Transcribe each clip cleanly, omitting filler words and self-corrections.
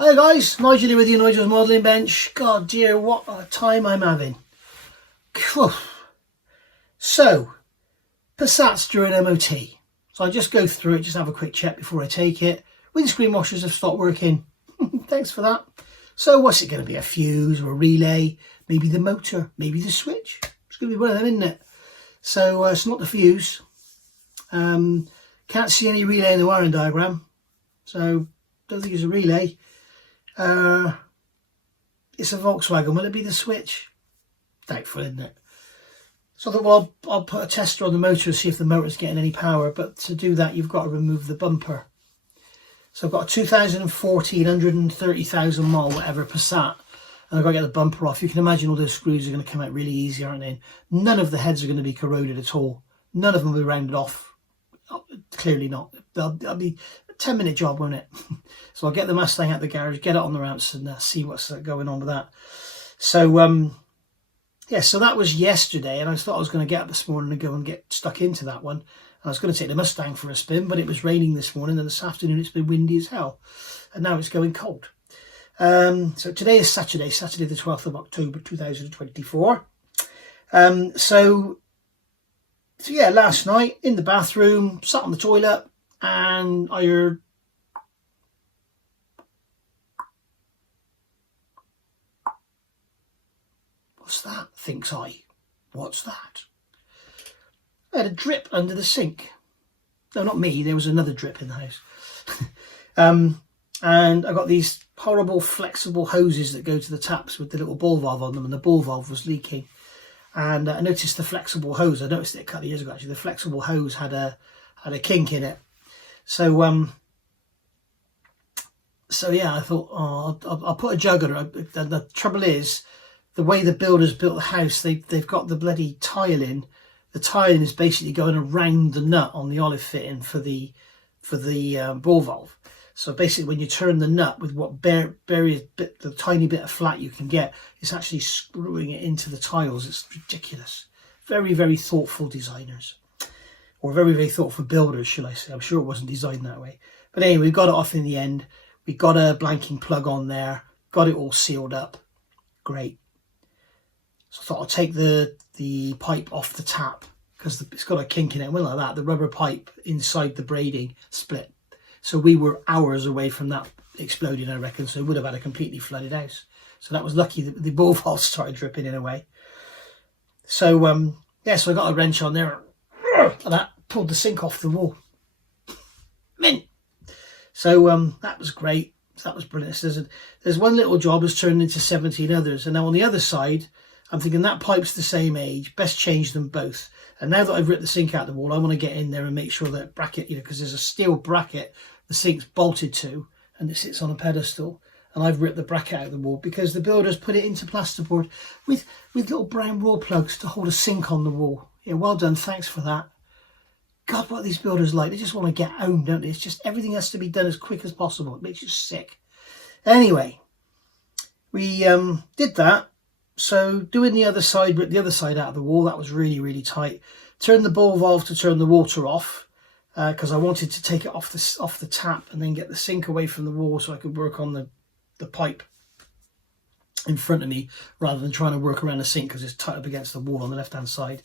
Hi guys, Nigel here with you, Nigel's Modelling Bench. God dear, what a time I'm having. So, Passat's during MOT. So I just go through it, just have a quick check before I take it. Windscreen washers have stopped working. Thanks for that. So what's it going to be, a fuse or a relay? Maybe the motor, maybe the switch. It's going to be one of them, isn't it? So it's not the fuse. Can't see any relay in the wiring diagram. So don't think it's a relay. It's a Volkswagen. Will it be the switch? Doubtful, isn't it? So I thought, well, I'll put a tester on the motor and see if the motor's getting any power. But to do that, you've got to remove the bumper. So I've got a 2014 130,000 mile whatever Passat, and I've got to get the bumper off. You can imagine all those screws are going to come out really easy, aren't they? None of the heads are going to be corroded at all. None of them will be rounded off. Clearly not. That'll be a 10-minute job, won't it? So I'll get the Mustang out the garage, get it on the ramps, and see what's going on with that. So yeah, so that was yesterday, and I thought I was going to get up this morning and go and get stuck into that one. I was going to take the Mustang for a spin, but it was raining this morning, and this afternoon it's been windy as hell, and now it's going cold. So today is Saturday the 12th of October 2024. So yeah, last night in the bathroom, sat on the toilet, and I heard what's that? Thinks I. What's that? I had a drip under the sink. No, not me. There was another drip in the house. And I got these horrible flexible hoses that go to the taps with the little ball valve on them, and the ball valve was leaking. And I noticed the flexible hose. I noticed it a couple of years ago actually. The flexible hose had a kink in it. So yeah, I thought, oh, I'll put a jug under it. The trouble is, the way the builders built the house, they've got the bloody tiling. The tiling is basically going around the nut on the olive fitting for the ball valve. So basically, when you turn the nut with what the tiny bit of flat you can get, it's actually screwing it into the tiles. It's ridiculous. Very, very thoughtful designers, or very, very thoughtful builders, shall I say. I'm sure it wasn't designed that way. But anyway, we got it off in the end. We got a blanking plug on there, got it all sealed up. Great. So I thought I'll take the pipe off the tap, because it's got a kink in it. Well, like that, the rubber pipe inside the braiding split. So we were hours away from that exploding, I reckon. So we would have had a completely flooded house. So that was lucky that the ball valve started dripping in a way. So yeah, so I got a wrench on there, and that pulled the sink off the wall. Mint. So that was great. That was brilliant. There's one little job has turned into 17 others, and now on the other side, I'm thinking that pipe's the same age, best change them both. And now that I've ripped the sink out of the wall, I want to get in there and make sure that bracket, because there's a steel bracket the sink's bolted to, and it sits on a pedestal, and I've ripped the bracket out of the wall because the builders put it into plasterboard with little brown raw plugs to hold a sink on the wall. Yeah, well done, thanks for that. God, what are these builders like? They just want to get home, don't they? It's just everything has to be done as quick as possible. It makes you sick. Anyway, we did that. So doing the other side, rip the other side out of the wall, that was really, really tight. Turned the ball valve to turn the water off, because I wanted to take it off the tap and then get the sink away from the wall so I could work on the pipe in front of me rather than trying to work around the sink because it's tight up against the wall on the left-hand side.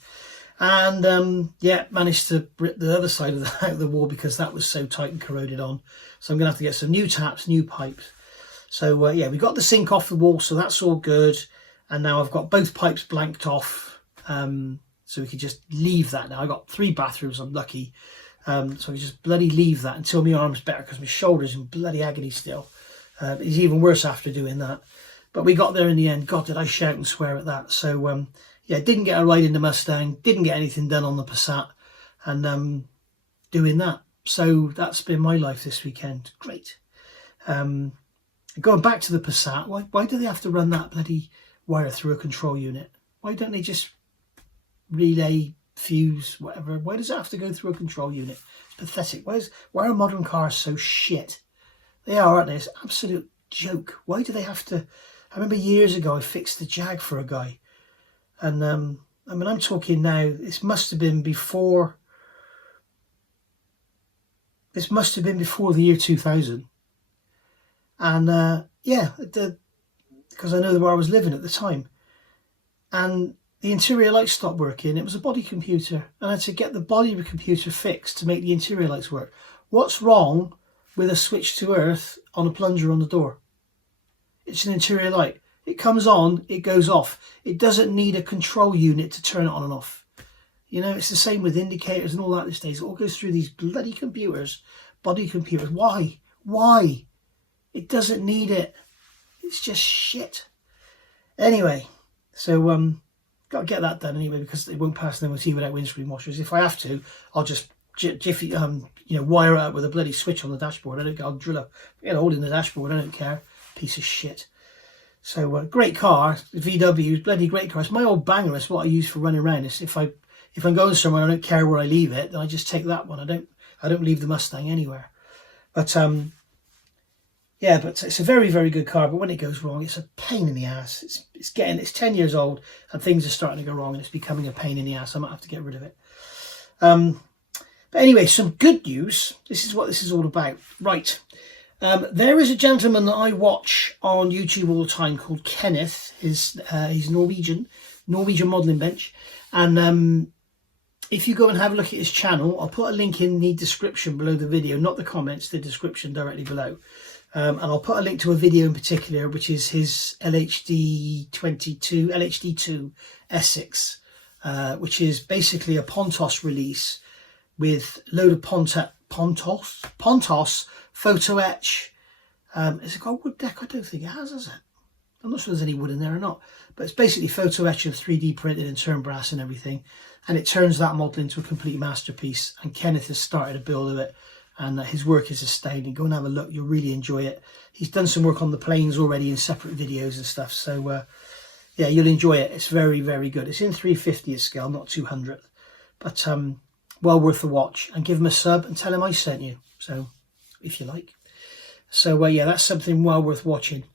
And yeah, managed to rip the other side out of the wall because that was so tight and corroded on. So I'm going to have to get some new taps, new pipes. So yeah, we got the sink off the wall, so that's all good. And now I've got both pipes blanked off, so we could just leave that now. I got 3 bathrooms, I'm lucky. So I just bloody leave that until my arm's better, because my shoulder's in bloody agony still. It's even worse after doing that. But we got there in the end. God, did I shout and swear at that. So yeah, didn't get a ride in the Mustang, didn't get anything done on the Passat, and doing that. So that's been my life this weekend. Great. Going back to the Passat, why do they have to run that bloody wire through a control unit? Why don't they just relay, fuse, whatever? Why does it have to go through a control unit? It's pathetic. Why are modern cars so shit? They are, aren't they? It's an absolute joke. Why do they have to? I remember years ago I fixed the Jag for a guy, and I mean, I'm talking now, this must have been before the year 2000. And yeah, because I know where I was living at the time. And the interior lights stopped working. It was a body computer, and I had to get the body of the computer fixed to make the interior lights work. What's wrong with a switch to earth on a plunger on the door? It's an interior light. It comes on, it goes off. It doesn't need a control unit to turn it on and off. You know, it's the same with indicators and all that these days. It all goes through these bloody computers, body computers. Why? Why? It doesn't need it. It's just shit. Anyway, so got to get that done anyway, because it won't pass the MOT without windscreen washers. If I have to, I'll just jiffy wire it up with a bloody switch on the dashboard. I'll drill a hole in the dashboard. I don't care. Piece of shit. So great car, VW, bloody great car. It's my old banger. It's what I use for running around. It's if I'm going somewhere, I don't care where I leave it, then I just take that one. I don't leave the Mustang anywhere. But yeah, but it's a very, very good car. But when it goes wrong, it's a pain in the ass. It's 10 years old, and things are starting to go wrong, and it's becoming a pain in the ass. I might have to get rid of it. But anyway, some good news. This is what this is all about. Right. There is a gentleman that I watch on YouTube all the time called Kenneth. He's Norwegian modelling bench. And if you go and have a look at his channel, I'll put a link in the description below the video, not the comments, the description directly below. And I'll put a link to a video in particular, which is his LHD2 Essex, which is basically a Pontos release with a load of Pontos photo etch. Has it got wood deck? I don't think it has it? I'm not sure there's any wood in there or not, but it's basically photo etch and 3D printed and turned brass and everything, and it turns that model into a complete masterpiece. And Kenneth has started a build of it, and his work is astounding. Go and have a look, you'll really enjoy it. He's done some work on the planes already in separate videos and stuff, so yeah, you'll enjoy it. It's very, very good. It's in 350th scale, not 200th, but well worth a watch. And give him a sub and tell him I sent you, so if you like. So yeah, that's something well worth watching.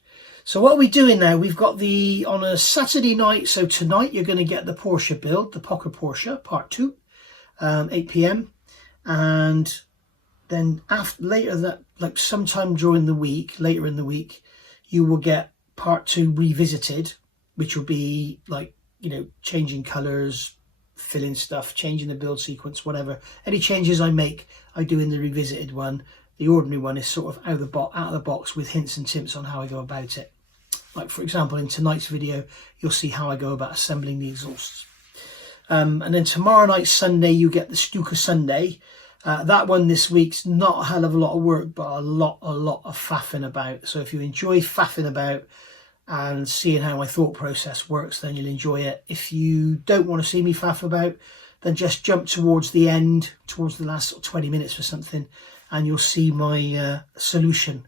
So what are we doing now? We've got on a Saturday night, so tonight you're going to get the Porsche build, the Poker Porsche Part 2, 8 p.m. And then later that, like sometime during the week, later in the week, you will get Part 2 Revisited, which will be like, you know, changing colours, filling stuff, changing the build sequence, whatever. Any changes I make, I do in the Revisited one. The ordinary one is sort of out of the box with hints and tips on how I go about it. Like, for example, in tonight's video, you'll see how I go about assembling the exhausts. And then tomorrow night, Sunday, you get the Stuka Sunday. That one this week's not a hell of a lot of work, but a lot of faffing about. So if you enjoy faffing about and seeing how my thought process works, then you'll enjoy it. If you don't want to see me faff about, then just jump towards the end, towards the last sort of 20 minutes or something, and you'll see my solution.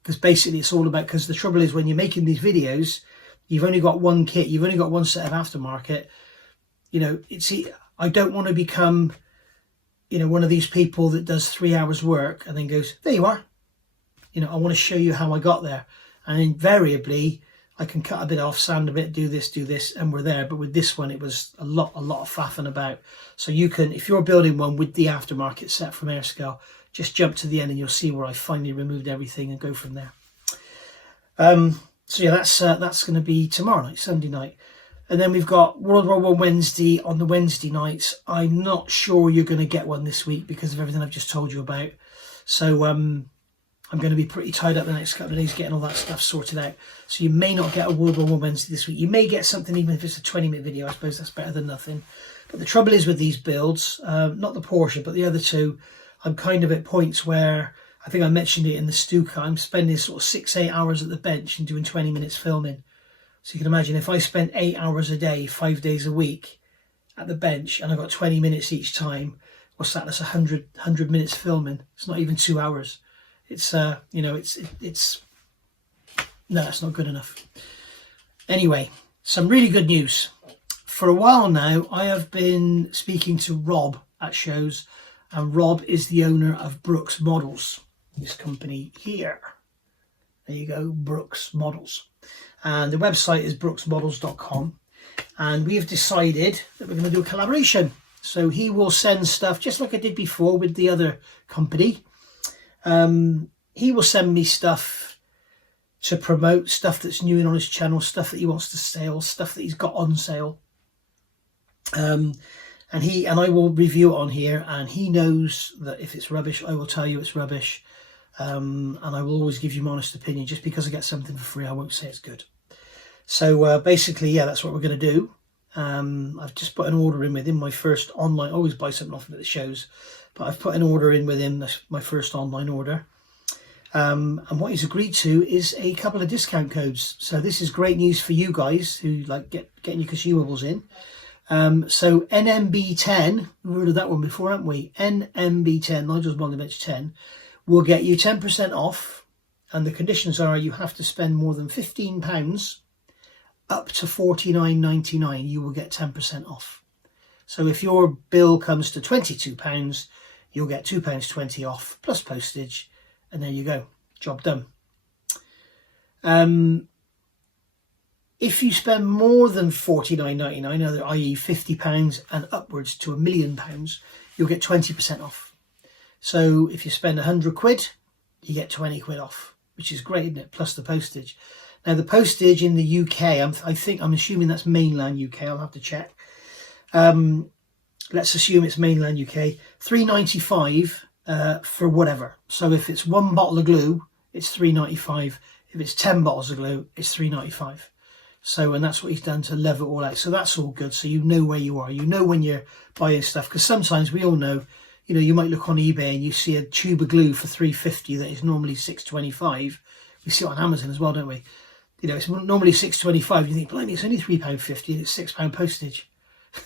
Because basically it's all about, because the trouble is when you're making these videos, you've only got one kit, you've only got one set of aftermarket. You know, I don't want to become, you know, one of these people that does 3 hours work and then goes, there you are. You know, I want to show you how I got there. And invariably, I can cut a bit off, sand a bit, do this, and we're there. But with this one, it was a lot of faffing about. So you can, if you're building one with the aftermarket set from Airscale, just jump to the end and you'll see where I finally removed everything and go from there. So yeah, that's going to be tomorrow night, Sunday night. And then we've got World War I Wednesday on the Wednesday nights. I'm not sure you're going to get one this week because of everything I've just told you about. So I'm going to be pretty tied up the next couple of days getting all that stuff sorted out. So you may not get a World War I Wednesday this week. You may get something even if it's a 20-minute video. I suppose that's better than nothing. But the trouble is with these builds, not the Porsche, but the other two, I'm kind of at points where, I think I mentioned it in the Stuka, I'm spending sort of 6-8 hours at the bench and doing 20 minutes filming. So you can imagine if I spent 8 hours a day, 5 days a week at the bench, and I got 20 minutes each time, what's that? That's 100 minutes filming. It's not even 2 hours. It's, you know, no, that's not good enough. Anyway, some really good news. For a while now, I have been speaking to Rob at shows, and Rob is the owner of Brooks Models, this company here. There you go, Brooks Models. And the website is brooksmodels.com. And we've decided that we're going to do a collaboration. So he will send stuff, just like I did before with the other company. He will send me stuff to promote stuff that's new in on his channel, stuff that he wants to sell, stuff that he's got on sale. And I will review it on here, and he knows that if it's rubbish, I will tell you it's rubbish. And I will always give you my honest opinion. Just because I get something for free, I won't say it's good. So basically, yeah, that's what we're going to do. I've just put an order in with him, my first online. I always buy something off him at the shows, but I've put an order in with him. That's my first online order. And what he's agreed to is a couple of discount codes. So this is great news for you guys who like getting your consumables in. So NMB10, we've heard of that one before, haven't we? NMB10, Nigel's Monument 10, will get you 10% off. And the conditions are you have to spend more than £15 up to $49.99. You will get 10% off. So if your bill comes to £22, you'll get £2.20 off plus postage. And there you go, job done. If you spend more than £49.99, i.e. £50 and upwards to £1 million, you'll get 20% off. So if you spend £100, you get 20 quid off, which is great, isn't it? Plus the postage. Now the postage in the UK, I'm assuming that's mainland UK. I'll have to check. Let's assume it's mainland UK. £3.95 for whatever. So if it's one bottle of glue, it's £3.95. If it's 10 bottles of glue, it's £3.95. So, and that's what he's done to level it all out. So that's all good. So you know where you are. You know when you're buying stuff, because sometimes we all know, you know, you might look on eBay and you see a tube of glue for £3.50 that is normally £6.25. We see it on Amazon as well, don't we? You know, it's normally £6.25. You think, blimey, it's only £3.50 and it's £6 postage.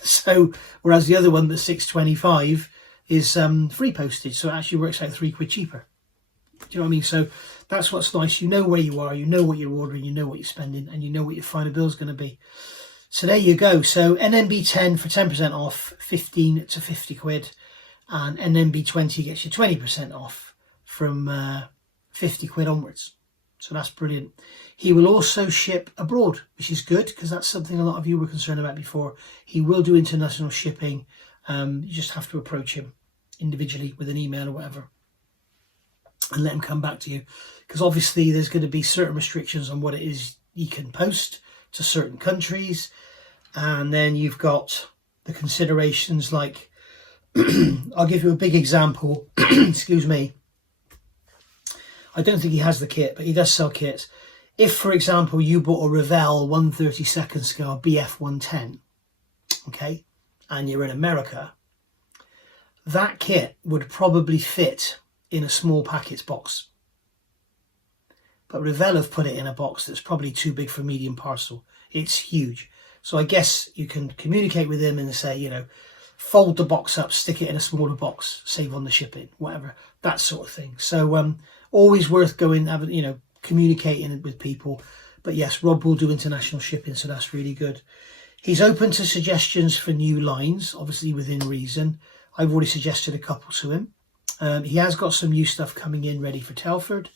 So, whereas the other one that's £6.25 is free postage. So it actually works out £3 cheaper. Do you know what I mean? So that's what's nice. You know where you are, you know what you're ordering, you know what you're spending, and you know what your final bill is going to be. So there you go. So NMB10 for 10% off, 15 to 50 quid. And NMB20 gets you 20% off from 50 quid onwards. So that's brilliant. He will also ship abroad, which is good, because that's something a lot of you were concerned about before. He will do international shipping. You just have to approach him individually with an email or whatever and let him come back to you, because obviously there's going to be certain restrictions on what it is he can post to certain countries. And then you've got the considerations like, I'll give you a big example. Excuse me. I don't think he has the kit, but he does sell kits. If, for example, you bought a Revell 1/32 scale BF 110, okay, and you're in America, that kit would probably fit in a small packets box. But Revell have put it in a box that's probably too big for a medium parcel. It's huge. So I guess you can communicate with him and say, you know, fold the box up, stick it in a smaller box, save on the shipping, whatever, that sort of thing. So always worth going, you know, communicating with people. But yes, Rob will do international shipping, so that's really good. He's open to suggestions for new lines, obviously within reason. I've already suggested a couple to him. He has got some new stuff coming in ready for Telford.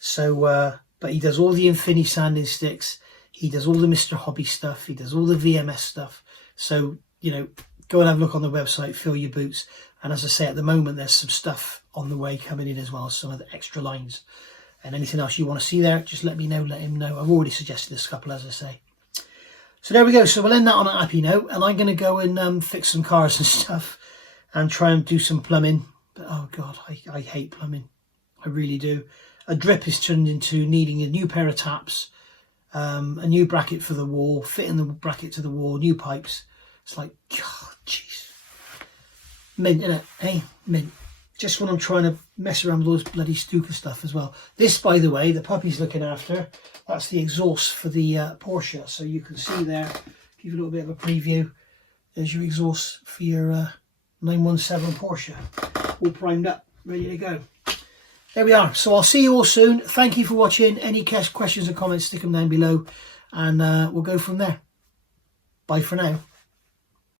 So, but he does all the Infinity sanding sticks. He does all the Mr. Hobby stuff. He does all the VMS stuff. So, you know, go and have a look on the website, fill your boots. And as I say, at the moment, there's some stuff on the way coming in as well, some of the extra lines. And anything else you want to see there, just let me know, let him know. I've already suggested this couple, as I say. So there we go. So we'll end that on a happy note. And I'm going to go and fix some cars and stuff and try and do some plumbing. But oh God, I hate plumbing. I really do. A drip is turned into needing a new pair of taps, a new bracket for the wall, fitting the bracket to the wall, new pipes. It's like, God, jeez. Mint, innit? Hey, mint. Just when I'm trying to mess around with all this bloody Stuka stuff as well. This, by the way, the puppy's looking after, that's the exhaust for the Porsche. So you can see there, give you a little bit of a preview. There's your exhaust for your 917 Porsche. All primed up, ready to go. There we are. So I'll see you all soon. Thank you for watching. Any questions or comments, stick them down below. And we'll go from there. Bye for now.